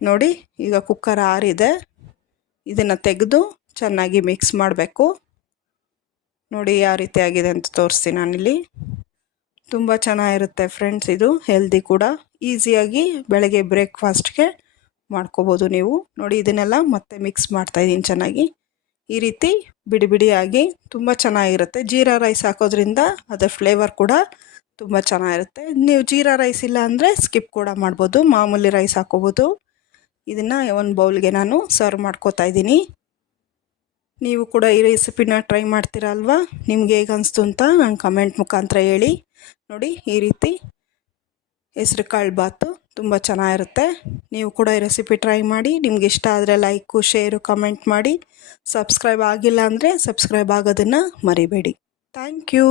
ನೋಡಿ ಈಗ ಕುಕ್ಕರ್ ಆರಿದೆ. ಇದನ್ನು ತೆಗೆದು ಚೆನ್ನಾಗಿ ಮಿಕ್ಸ್ ಮಾಡಬೇಕು. ನೋಡಿ ಯಾವ ರೀತಿ ಆಗಿದೆ ಅಂತ ತೋರಿಸ್ತೀನಿ ನಾನಿಲ್ಲಿ. ತುಂಬ ಚೆನ್ನಾಗಿರುತ್ತೆ ಫ್ರೆಂಡ್ಸ್. ಇದು ಹೆಲ್ದಿ ಕೂಡ. ಈಸಿಯಾಗಿ ಬೆಳಗ್ಗೆ ಬ್ರೇಕ್ಫಾಸ್ಟ್ಗೆ ಮಾಡ್ಕೋಬೋದು ನೀವು. ನೋಡಿ ಇದನ್ನೆಲ್ಲ ಮತ್ತೆ ಮಿಕ್ಸ್ ಮಾಡ್ತಾಯಿದ್ದೀನಿ ಚೆನ್ನಾಗಿ. ಈ ರೀತಿ ಬಿಡಿ ಬಿಡಿಯಾಗಿ ತುಂಬ ಚೆನ್ನಾಗಿರುತ್ತೆ. ಜೀರಾ ರೈಸ್ ಹಾಕೋದ್ರಿಂದ ಅದರ ಫ್ಲೇವರ್ ಕೂಡ ತುಂಬ ಚೆನ್ನಾಗಿರುತ್ತೆ. ನೀವು ಜೀರಾ ರೈಸ್ ಇಲ್ಲ ಅಂದರೆ ಸ್ಕಿಪ್ ಕೂಡ ಮಾಡ್ಬೋದು, ಮಾಮೂಲಿ ರೈಸ್ ಹಾಕೋಬೋದು. ಇದನ್ನು ಒಂದು ಬೌಲ್ಗೆ ನಾನು ಸರ್ವ್ ಮಾಡ್ಕೋತಾ ಇದ್ದೀನಿ. ನೀವು ಕೂಡ ಈ ರೆಸಿಪಿನ ಟ್ರೈ ಮಾಡ್ತೀರಾ ಅಲ್ವಾ? ನಿಮ್ಗೆ ಹೇಗೆ ಅನಿಸ್ತು ಅಂತ ನಂಗೆ ಕಮೆಂಟ್ ಮುಖಾಂತರ ಹೇಳಿ. ನೋಡಿ ಈ ರೀತಿ ಹೆಸರು ಕಾಳು ಬಾತು ತುಂಬ ಚೆನ್ನಾಗಿರುತ್ತೆ. ನೀವು ಕೂಡ ಈ ರೆಸಿಪಿ ಟ್ರೈ ಮಾಡಿ. ನಿಮ್ಗೆ ಇಷ್ಟ ಆದರೆ ಲೈಕು, ಶೇರು, ಕಮೆಂಟ್ ಮಾಡಿ. ಸಬ್ಸ್ಕ್ರೈಬ್ ಆಗಿಲ್ಲ ಅಂದರೆ ಸಬ್ಸ್ಕ್ರೈಬ್ ಆಗೋದನ್ನು ಮರಿಬೇಡಿ. Thank you.